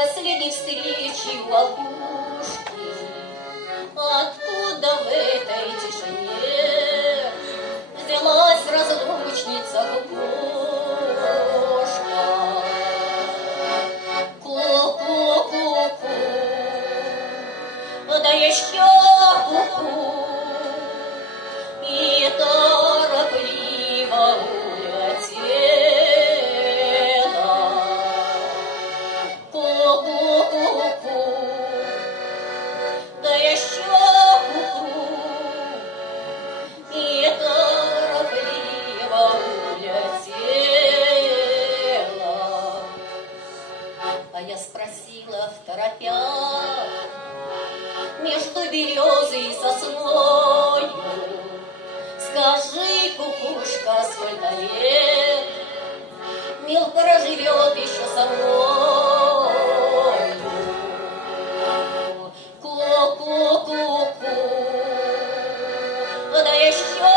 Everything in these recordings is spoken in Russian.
последней встречи у опушки, откуда в этой тишине взялась разлучница кукушка. Ку-ку-ку-ку, да еще ку-ку, и торопливо улетела. Ку-ку-ку-ку, да еще ку-ку, и торопливо улетела. А я спросила второпях между березой и сосною: скажи, кукушка, сколько лет мил проживет еще со мною? Ку-ку-ку-ку, да еще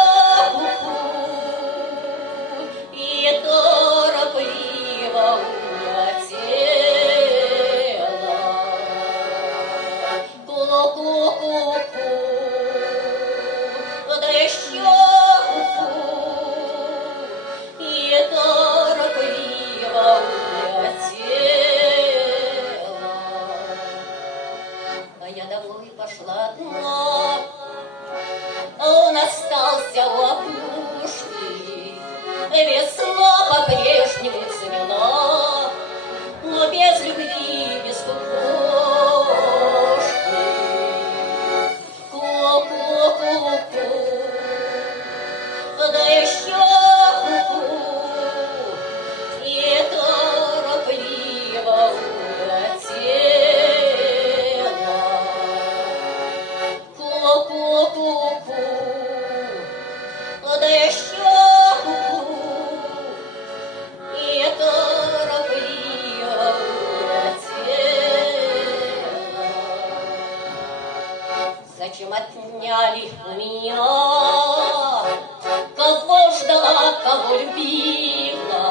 ку-ку, и торопливо улетела. Ку-ку-ку-ку, да еще ку-ку, и торопливо улетела. А я домой пошла одна, а он остался у опушки. Весна по-прежнему цвела, но без любви, без кукушки. Ку-ку-ку-ку, да еще ку-ку, и торопливо улетела. Ку-ку-ку-ку, да еще ку-ку, и торопливо улетела. Зачем отняли у меня? Кого ждала, кого любила,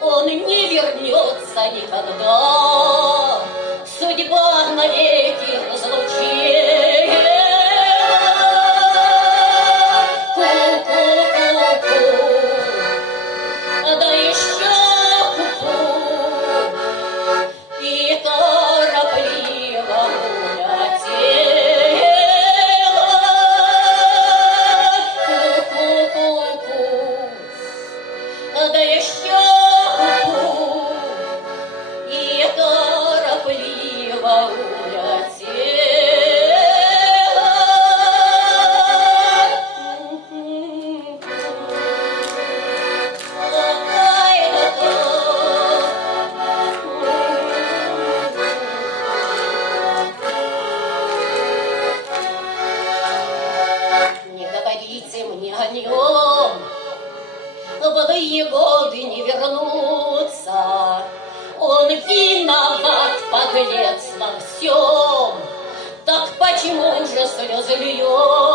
он не вернется никогда. Судьба навеки разлучила. Ку-ку-ку-ку, да еще ку-ку, и торопливо улетела. Ку-ку-ку-ку, да еще ку-ку, и торопливо улетела. Не говорите мне о нем, былые годы не вернутся. Он виноват, подлец, во всем. Так почему же слезы льет?